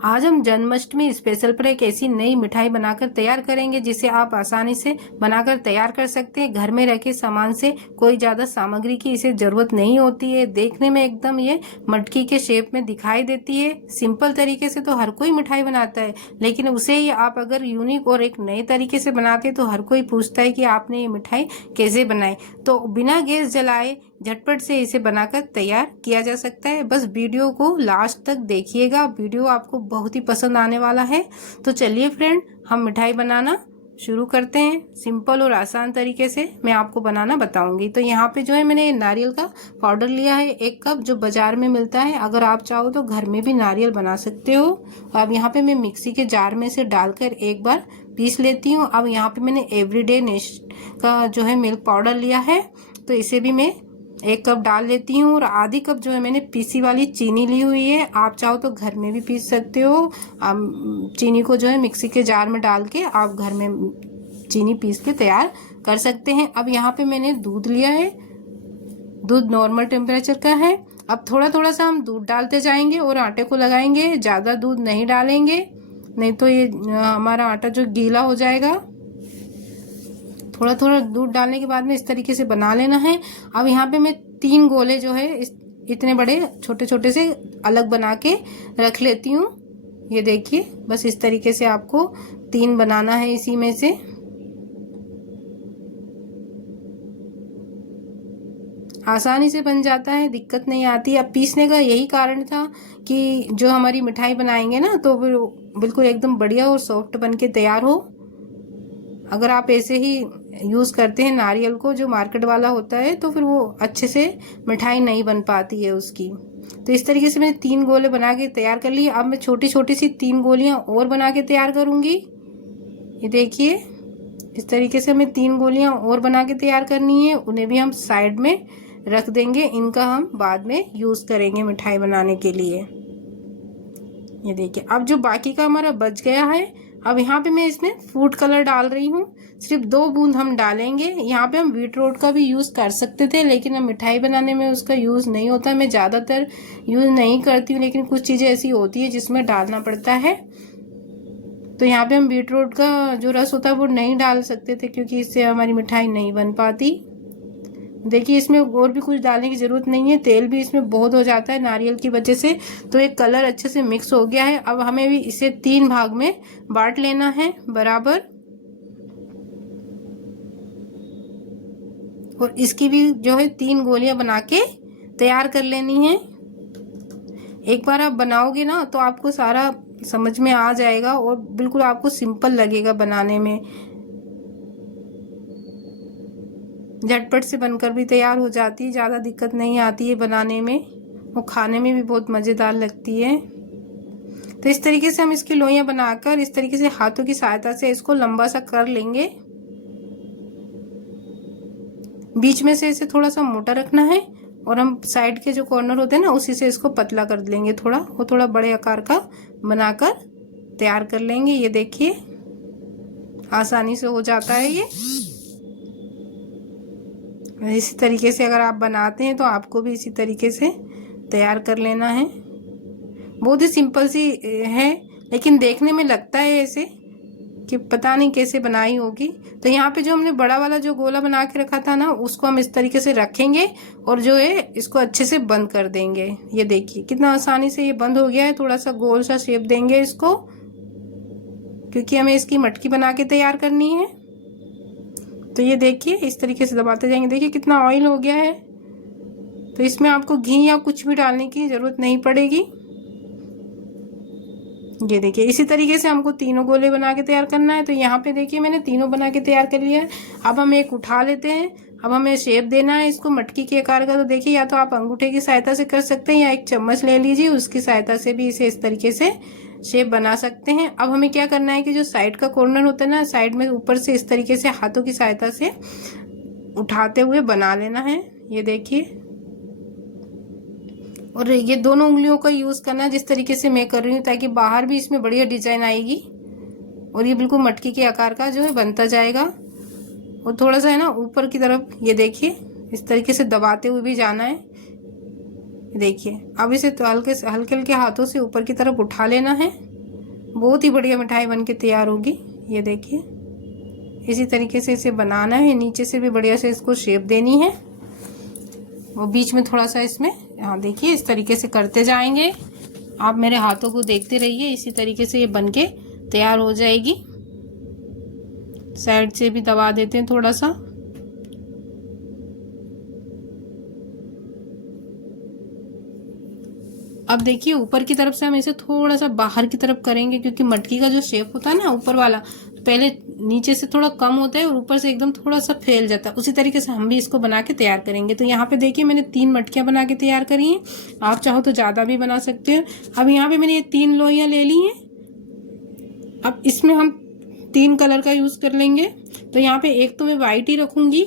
आज हम जन्माष्टमी स्पेशल पर एक ऐसी नई मिठाई बनाकर तैयार करेंगे जिसे आप आसानी से बनाकर तैयार कर सकते हैं। घर में रखे सामान से, कोई ज़्यादा सामग्री की इसे ज़रूरत नहीं होती है। देखने में एकदम ये मटकी के शेप में दिखाई देती है। सिंपल तरीके से तो हर कोई मिठाई बनाता है, लेकिन उसे ही आप अगर यूनिक और एक नए तरीके से बनाते हैं तो हर कोई पूछता है कि आपने ये मिठाई कैसे बनाई। तो बिना गैस जलाए झटपट से इसे बनाकर तैयार किया जा सकता है। बस वीडियो को लास्ट तक देखिएगा, वीडियो आपको बहुत ही पसंद आने वाला है। तो चलिए फ्रेंड, हम मिठाई बनाना शुरू करते हैं। सिंपल और आसान तरीके से मैं आपको बनाना बताऊंगी। तो यहाँ पे जो है मैंने नारियल का पाउडर लिया है 1 कप, जो बाजार में मिलता है। अगर आप चाहो तो घर में भी नारियल बना सकते हो। अब यहाँ पे मैं मिक्सी के जार में से डालकर एक बार पीस लेती हूँ। अब यहाँ पे मैंने एवरीडे नेस्ट का जो है मिल्क पाउडर लिया है, तो इसे भी मैं 1 कप डाल लेती हूँ। और आधी कप जो है मैंने पीसी वाली चीनी ली हुई है। आप चाहो तो घर में भी पीस सकते हो। चीनी को जो है मिक्सी के जार में डाल के आप घर में चीनी पीस के तैयार कर सकते हैं। अब यहाँ पे मैंने दूध लिया है, दूध नॉर्मल टेम्परेचर का है। अब थोड़ा थोड़ा सा हम दूध डालते जाएंगे और आटे को लगाएंगे। ज़्यादा दूध नहीं डालेंगे, नहीं तो ये हमारा आटा जो गीला हो जाएगा। थोड़ा थोड़ा दूध डालने के बाद में इस तरीके से बना लेना है। अब यहाँ पे मैं 3 गोले जो है इतने बड़े छोटे छोटे से अलग बना के रख लेती हूँ। ये देखिए, बस इस तरीके से आपको 3 बनाना है। इसी में से आसानी से बन जाता है, दिक्कत नहीं आती। अब पीसने का यही कारण था कि जो हमारी मिठाई बनाएंगे ना, तो फिर बिल्कुल एकदम बढ़िया और सॉफ्ट बन के तैयार हो। अगर आप ऐसे ही यूज़ करते हैं नारियल को, जो मार्केट वाला होता है, तो फिर वो अच्छे से मिठाई नहीं बन पाती है उसकी। तो इस तरीके से मैंने 3 गोले बना के तैयार कर लिए। अब मैं छोटी छोटी सी 3 गोलियां और बना के तैयार करूँगी। ये देखिए, इस तरीके से हमें 3 गोलियां और बना के तैयार करनी है। उन्हें भी हम साइड में रख देंगे, इनका हम बाद में यूज़ करेंगे मिठाई बनाने के लिए। ये देखिए, अब जो बाकी का हमारा बच गया है, अब यहाँ पे मैं इसमें फूड कलर डाल रही हूँ। सिर्फ 2 बूंद हम डालेंगे। यहाँ पे हम बीटरूट का भी यूज़ कर सकते थे, लेकिन हम मिठाई बनाने में उसका यूज़ नहीं होता। मैं ज़्यादातर यूज़ नहीं करती हूँ, लेकिन कुछ चीज़ें ऐसी होती है जिसमें डालना पड़ता है। तो यहाँ पे हम बीटरूट का जो रस होता है वो नहीं डाल सकते थे, क्योंकि इससे हमारी मिठाई नहीं बन पाती। देखिए, इसमें और भी कुछ डालने की ज़रूरत नहीं है। तेल भी इसमें बहुत हो जाता है नारियल की वजह से। तो एक कलर अच्छे से मिक्स हो गया है। अब हमें भी इसे 3 भाग में बांट लेना है बराबर, और इसकी भी जो है 3 गोलियां बना के तैयार कर लेनी है। एक बार आप बनाओगे ना तो आपको सारा समझ में आ जाएगा और बिल्कुल आपको सिंपल लगेगा बनाने में। झटपट से बनकर भी तैयार हो जाती है, ज़्यादा दिक्कत नहीं आती है बनाने में, वो खाने में भी बहुत मज़ेदार लगती है। तो इस तरीके से हम इसकी लोइयां बनाकर इस तरीके से हाथों की सहायता से इसको लंबा सा कर लेंगे। बीच में से इसे थोड़ा सा मोटा रखना है, और हम साइड के जो कॉर्नर होते हैं ना, उसी से इसको पतला कर लेंगे। वो थोड़ा बड़े आकार का बनाकर तैयार कर लेंगे। ये देखिए, आसानी से हो जाता है ये। इसी तरीके से अगर आप बनाते हैं तो आपको भी इसी तरीके से तैयार कर लेना है। बहुत ही सिंपल सी है, लेकिन देखने में लगता है ऐसे कि पता नहीं कैसे बनाई होगी। तो यहाँ पे जो हमने बड़ा वाला जो गोला बना के रखा था ना, उसको हम इस तरीके से रखेंगे और जो है इसको अच्छे से बंद कर देंगे। ये देखिए कितना आसानी से ये बंद हो गया है। थोड़ा सा गोल सा शेप देंगे इसको, क्योंकि हमें इसकी मटकी बना के तैयार करनी है। तो ये देखिए, इस तरीके से दबाते जाएंगे। देखिए कितना ऑयल हो गया है। तो इसमें आपको घी या कुछ भी डालने की ज़रूरत नहीं पड़ेगी। ये देखिए, इसी तरीके से हमको तीनों गोले बना के तैयार करना है। तो यहाँ पे देखिए, मैंने तीनों बना के तैयार कर लिया है। अब हम एक उठा लेते हैं। अब हमें शेप देना है इसको मटकी के आकार का। तो देखिए, या तो आप अंगूठे की सहायता से कर सकते हैं, या एक चम्मच ले लीजिए, उसकी सहायता से भी इसे इस तरीके से शेप बना सकते हैं। अब हमें क्या करना है कि जो साइड का कॉर्नर होता है ना, साइड में ऊपर से इस तरीके से हाथों की सहायता से उठाते हुए बना लेना है। ये देखिए, और ये दोनों उंगलियों का यूज़ करना है जिस तरीके से मैं कर रही हूँ, ताकि बाहर भी इसमें बढ़िया डिजाइन आएगी और ये बिल्कुल मटकी के आकार का जो है बनता जाएगा। और थोड़ा सा है ना ऊपर की तरफ, ये देखिए, इस तरीके से दबाते हुए भी जाना है। देखिए, अब इसे तो हल्के हल्के हाथों से ऊपर की तरफ उठा लेना है। बहुत ही बढ़िया मिठाई बनके तैयार होगी। ये देखिए, इसी तरीके से इसे बनाना है। नीचे से भी बढ़िया से इसको शेप देनी है और बीच में थोड़ा सा इसमें, हाँ देखिए, इस तरीके से करते जाएंगे। आप मेरे हाथों को देखते रहिए, इसी तरीके से ये बनके तैयार हो जाएगी। साइड से भी दबा देते हैं थोड़ा सा। अब देखिए, ऊपर की तरफ से हम इसे थोड़ा सा बाहर की तरफ करेंगे, क्योंकि मटकी का जो शेप होता है ना ऊपर वाला, तो पहले नीचे से थोड़ा कम होता है और ऊपर से एकदम थोड़ा सा फैल जाता है। उसी तरीके से हम भी इसको बना के तैयार करेंगे। तो यहाँ पे देखिए, मैंने 3 मटकियां बना के तैयार करी हैं। आप चाहो तो ज़्यादा भी बना सकते हो। अब यहाँ पे मैंने ये 3 लोइयाँ ले ली हैं। अब इसमें हम 3 कलर का यूज़ कर लेंगे। तो यहाँ पे एक तो मैं वाइट ही रखूँगी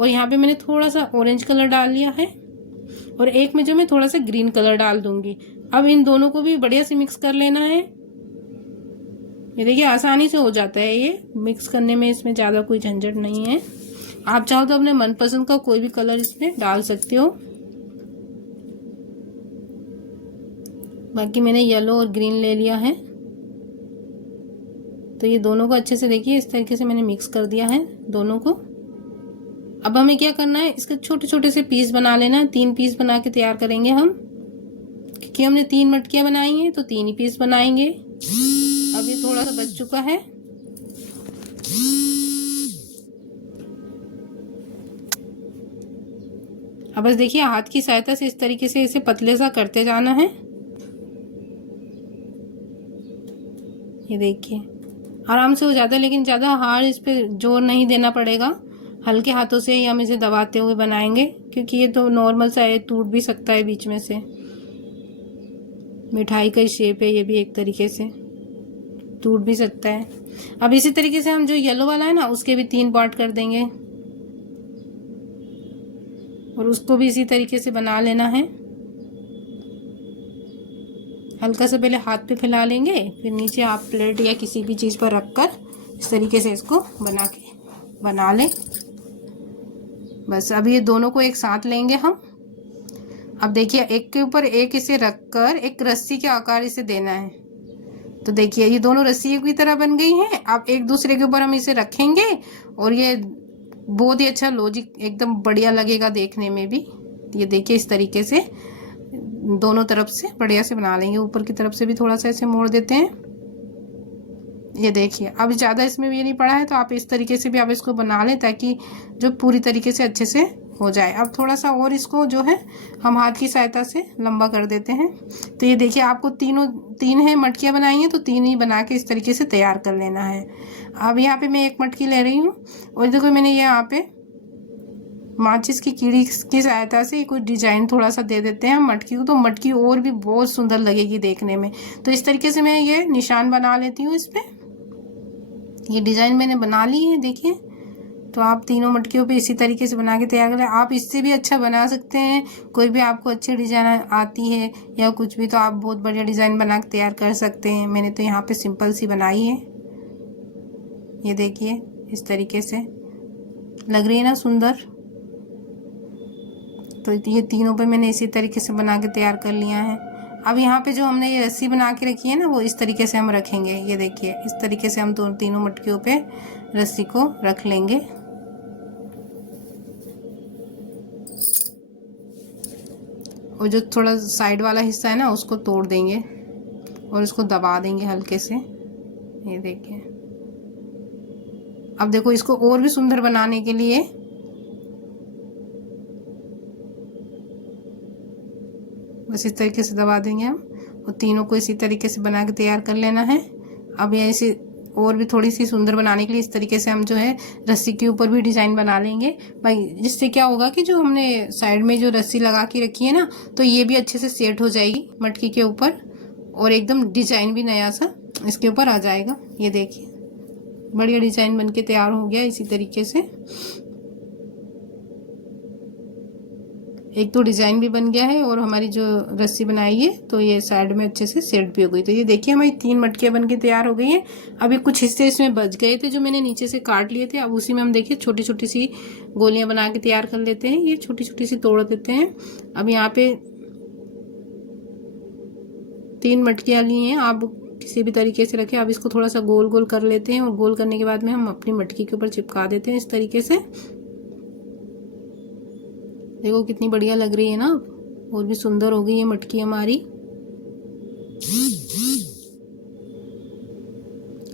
और यहाँ पे मैंने थोड़ा सा ऑरेंज कलर डाल लिया है और एक में जो मैं थोड़ा सा ग्रीन कलर डाल दूंगी। अब इन दोनों को भी बढ़िया से मिक्स कर लेना है। ये देखिए, आसानी से हो जाता है ये मिक्स करने में, इसमें ज़्यादा कोई झंझट नहीं है। आप चाहो तो अपने मनपसंद का कोई भी कलर इसमें डाल सकते हो। बाकी मैंने येलो और ग्रीन ले लिया है। तो ये दोनों को अच्छे से देखिए, इस तरीके से मैंने मिक्स कर दिया है दोनों को। अब हमें क्या करना है, इसके छोटे छोटे से पीस बना लेना है। 3 पीस बना के तैयार करेंगे हम, क्योंकि हमने 3 मटकियां बनाई हैं तो 3 ही पीस बनाएंगे। अब ये थोड़ा सा बच चुका है। अब बस देखिए, हाथ की सहायता से इस तरीके से इसे पतले सा करते जाना है। ये देखिए, आराम से हो जाता है, लेकिन ज़्यादा हार्ड इस पे जोर नहीं देना पड़ेगा। हल्के हाथों से ही हम इसे दबाते हुए बनाएंगे, क्योंकि ये तो नॉर्मल सा है, टूट भी सकता है बीच में से। मिठाई का शेप है ये भी, एक तरीके से टूट भी सकता है। अब इसी तरीके से हम जो येलो वाला है ना, उसके भी 3 पार्ट कर देंगे और उसको भी इसी तरीके से बना लेना है। हल्का सा पहले हाथ पे फैला लेंगे, फिर नीचे आप प्लेट या किसी भी चीज़ पर रखकर इस तरीके से इसको बना लें। बस अब ये दोनों को एक साथ लेंगे हम। अब देखिए, एक के ऊपर एक इसे रखकर एक रस्सी के आकार इसे देना है। तो देखिए, ये दोनों रस्सी की तरह बन गई हैं। अब एक दूसरे के ऊपर हम इसे रखेंगे और ये बहुत ही अच्छा लॉजिक, एकदम बढ़िया लगेगा देखने में भी। ये देखिए, इस तरीके से दोनों तरफ से बढ़िया से बना लेंगे। ऊपर की तरफ से भी थोड़ा सा ऐसे मोड़ देते हैं। ये देखिए, अब ज़्यादा इसमें ये नहीं पड़ा है, तो आप इस तरीके से भी आप इसको बना लें, ताकि जो पूरी तरीके से अच्छे से हो जाए। अब थोड़ा सा और इसको जो है हम हाथ की सहायता से लंबा कर देते हैं। तो ये देखिए, आपको 3 है मटकियाँ बनाई हैं, तो 3 ही बना के इस तरीके से तैयार कर लेना है। अब यहाँ पे मैं एक मटकी ले रही हूँ और देखो, मैंने यहाँ पे माचिस की कीड़ी की सहायता से कोई डिजाइन थोड़ा सा दे देते हैं मटकी को, तो मटकी और भी बहुत सुंदर लगेगी देखने में। तो इस तरीके से मैं ये निशान बना लेती हूँ इस पर। ये डिज़ाइन मैंने बना ली है, देखिए। तो आप तीनों मटकियों पे इसी तरीके से बना के तैयार करें। आप इससे भी अच्छा बना सकते हैं, कोई भी आपको अच्छी डिज़ाइन आती है या कुछ भी, तो आप बहुत बढ़िया डिज़ाइन बना के तैयार कर सकते हैं। मैंने तो यहाँ पे सिंपल सी बनाई है। ये देखिए, इस तरीके से लग रही है ना सुंदर। तो ये तीनों पे मैंने इसी तरीके से बना के तैयार कर लिया है। अब यहाँ पे जो हमने ये रस्सी बना के रखी है ना, वो इस तरीके से हम रखेंगे। ये देखिए, इस तरीके से हम तीनों मटकियों पे रस्सी को रख लेंगे। और जो थोड़ा साइड वाला हिस्सा है ना, उसको तोड़ देंगे और इसको दबा देंगे हल्के से। ये देखिए, अब देखो, इसको और भी सुंदर बनाने के लिए बस इस तरीके से दबा देंगे हम, और तीनों को इसी तरीके से बना के तैयार कर लेना है। अब ये इसे और भी थोड़ी सी सुंदर बनाने के लिए इस तरीके से हम जो है रस्सी के ऊपर भी डिज़ाइन बना लेंगे भाई। जिससे क्या होगा कि जो हमने साइड में जो रस्सी लगा के रखी है ना, तो ये भी अच्छे से सेट हो जाएगी मटकी के ऊपर, और एकदम डिज़ाइन भी नया सा इसके ऊपर आ जाएगा। ये देखिए, बढ़िया डिज़ाइन बन के तैयार हो गया इसी तरीके से। एक तो डिज़ाइन भी बन गया है और हमारी जो रस्सी बनाई है तो ये साइड में अच्छे से सेट भी हो गई। तो ये देखिए, हमारी 3 मटकियाँ बन के तैयार हो गई हैं। अभी कुछ हिस्से इसमें बच गए थे जो मैंने नीचे से काट लिए थे। अब उसी में हम देखिए छोटी छोटी सी गोलियां बना के तैयार कर लेते हैं। ये छोटी छोटी सी तोड़ देते हैं। अब यहाँ पे 3 मटकियाँ ली हैं। आप किसी भी तरीके से रखें। अब इसको थोड़ा सा गोल गोल कर लेते हैं और गोल करने के बाद में हम अपनी मटकी के ऊपर चिपका देते हैं इस तरीके से। देखो कितनी बढ़िया लग रही है ना, और भी सुंदर हो गई है मटकी हमारी।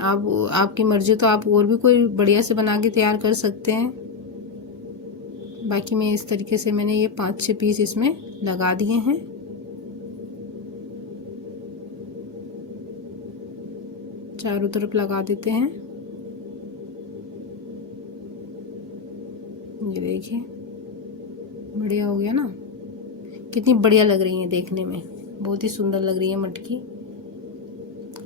आप आपकी मर्जी, तो आप और भी कोई बढ़िया से बना के तैयार कर सकते हैं। बाकी मैं इस तरीके से मैंने ये 5-6 पीस इसमें लगा दिए हैं। चारों तरफ लगा देते हैं। ये देखिए बढ़िया हो गया ना, कितनी बढ़िया लग रही है देखने में, बहुत ही सुंदर लग रही है मटकी।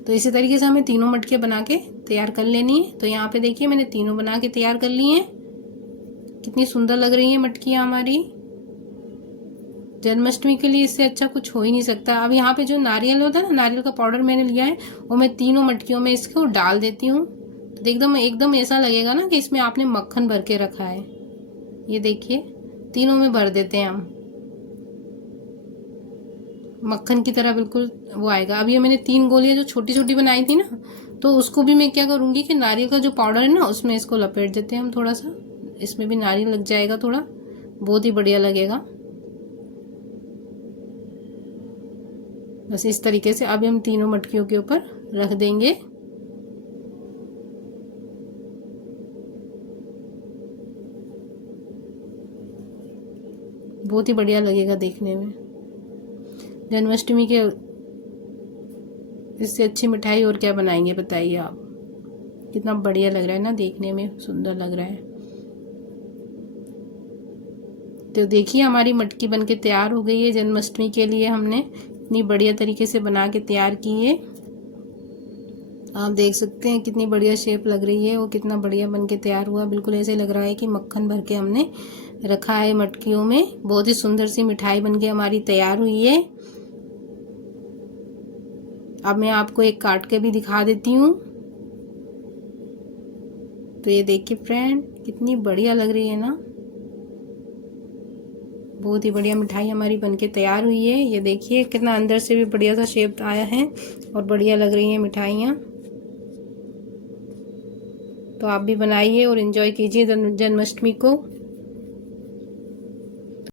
तो इसी तरीके से हमें तीनों मटकियाँ बना के तैयार कर लेनी है। तो यहाँ पे देखिए मैंने तीनों बना के तैयार कर ली हैं। कितनी सुंदर लग रही है मटकियाँ हमारी। जन्माष्टमी के लिए इससे अच्छा कुछ हो ही नहीं सकता। अब यहाँ पे जो नारियल होता है ना, नारियल का पाउडर मैंने लिया है, वो मैं तीनों मटकियों में इसको डाल देती हूँ। तो एकदम एकदम ऐसा लगेगा ना कि इसमें आपने मक्खन भर के रखा है। ये देखिए तीनों में भर देते हैं हम, मक्खन की तरह बिल्कुल वो आएगा। अब ये मैंने 3 गोलियां जो छोटी छोटी बनाई थी ना, तो उसको भी मैं क्या करूँगी कि नारियल का जो पाउडर है ना उसमें इसको लपेट देते हैं हम थोड़ा सा। इसमें भी नारियल लग जाएगा थोड़ा, बहुत ही बढ़िया लगेगा। बस इस तरीके से अभी हम तीनों मटकियों के ऊपर रख देंगे। बहुत ही बढ़िया लगेगा देखने में। जन्माष्टमी के इससे अच्छी मिठाई और क्या बनाएंगे बताइए आप। कितना बढ़िया लग रहा है ना, देखने में सुंदर लग रहा है। तो देखिए हमारी मटकी बनके तैयार हो गई है। जन्माष्टमी के लिए हमने इतनी बढ़िया तरीके से बना के तैयार की है। आप देख सकते हैं कितनी बढ़िया शेप लग रही है, वो कितना बढ़िया बनके तैयार हुआ। बिल्कुल ऐसे लग रहा है कि मक्खन भर के हमने रखा है मटकियों में। बहुत ही सुंदर सी मिठाई बनके हमारी तैयार हुई है। अब मैं आपको एक काट के भी दिखा देती हूँ। तो ये देखिए फ्रेंड, कितनी बढ़िया लग रही है ना, बहुत ही बढ़िया मिठाई हमारी बनके तैयार हुई है। ये देखिए कितना अंदर से भी बढ़िया सा शेप आया है और बढ़िया लग रही हैं मिठाइयाँ। तो आप भी बनाइए और एंजॉय कीजिए जन्माष्टमी को।